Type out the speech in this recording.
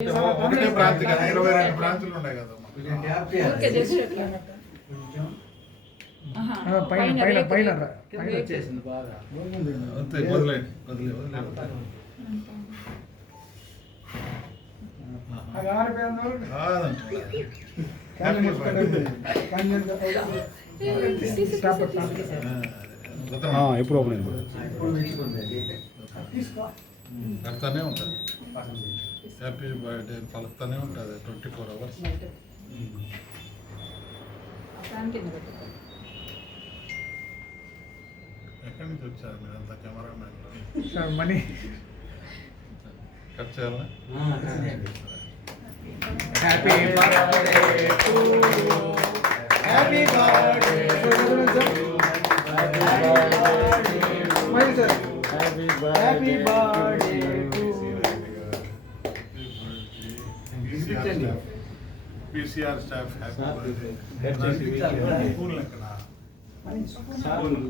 ఒకటే బ్రాంచ్ కదా 22 బ్రాంచులు ఉన్నాయి కదా ఓకే జస్ట్ అట్లా పైన పైన పైన వచ్చేసింది బాగా అంతే వదిలేండి వదిలేండి ఎప్పుడు ఓపెన్ కడతానే ఉంటుంది హ్యాపీ బర్త్డే పలుకుతానే ఉంటుంది 24 hours ఎక్కడి నుంచి వచ్చారు మీరంతా కెమెరామెన్ మనీ కట్ చేయాలా happy birthday to you happy birthday happy birthday PCR staff happy birthday